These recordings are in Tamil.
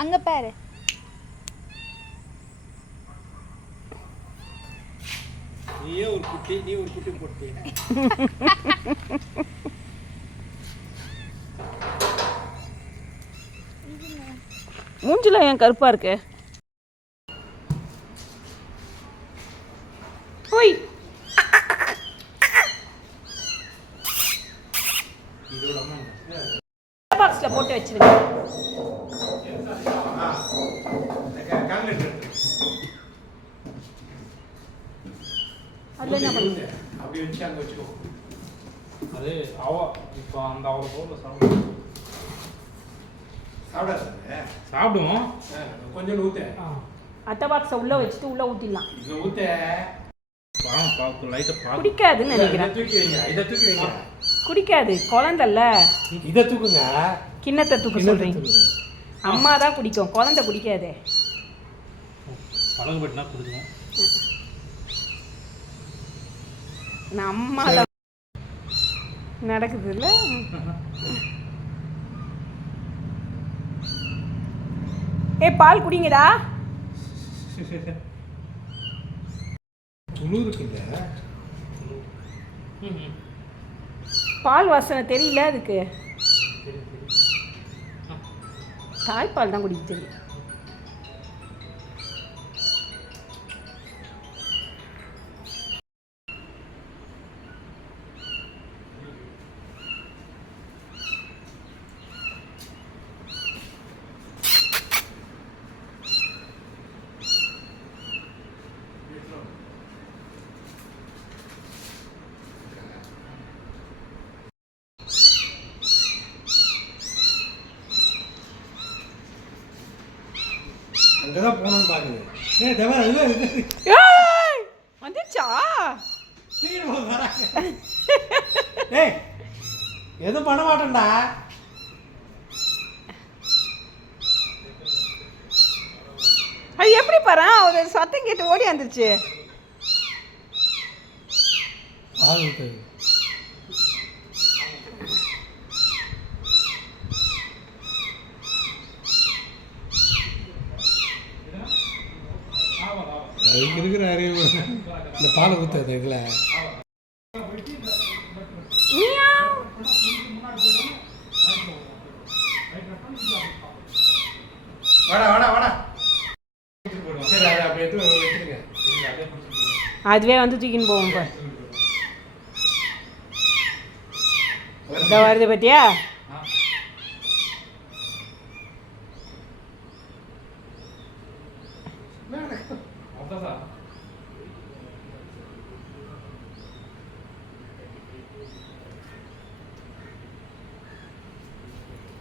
அங்க பாரு. நீயே ஒரு குட்டி, நீ ஒரு குட்டி போட்டு. மூஞ்சில ஏன் கருப்பா இருக்கு? ஓய், பாக்ஸ்ல போட்டு வச்சிருங்க. அதுல என்ன பண்ணுங்க? அப்படி வச்சு அங்க வச்சுக்கோ. அது இப்போ அந்த அவரை போல சாப்பிடும். சாப்பிடுவோம். கொஞ்சம் ஊத்த. அட்டை பாக்ஸை உள்ள வச்சுட்டு உள்ள ஊத்திடலாம். இதை ஊத்த. குடிக்காதுன்னு நினைக்கிறேன். இதை தூக்கி வைங்க. குடிக்காது, குழந்தைல்ல. இதை தூக்குங்க. கிண்ணத்தை தூக்க சொல்றீங்க. அம்மா தான் குடிக்கும், குழந்தை குடிக்காதே. பழகுபட்டுனா குடிக்கும். நான் அம்மா தான் நடக்குது இல்ல. பால் குடிங்கடா. துளு இருக்குங்க. பால் வாசனை தெரியல அதுக்கு. தாய்ப்பால் தான் குடிக்க தெரியும். அங்கதான் போகணும்னு பாக்குது. வந்துச்சா? எதுவும் பண்ண மாட்டேன்டா. அது எப்படி பாரு, ஒரு சத்தம் கேட்டு ஓடி வந்துருச்சு. அதுக்கு இருக்கிற அறிவு இந்த பாலை ஊற்றாது எங்களை. வாடா வாடா வாடா. சரி, அதை அப்படியே எடுத்து வச்சுருங்க. அதுவே வந்து தூக்கின்னு போவோம். இப்போ இந்த வருது பத்தியா?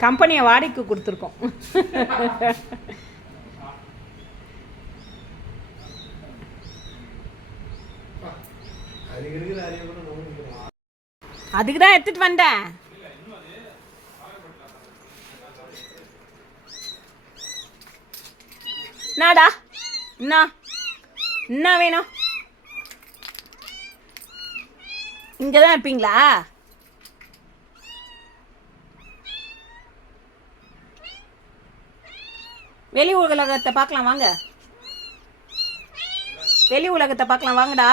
கம்பெனியை வாடகைக்கு கொடுத்துருக்கோம். அதுக்கு தான் எடுத்துட்டு வந்தேன். என்னடா என்ன வேணும்? இங்கே தான் இருப்பீங்களா? வெளி உலகத்தை பார்க்கலாம் வாங்க. வெளி உலகத்தை பார்க்கலாம் வாங்கடா.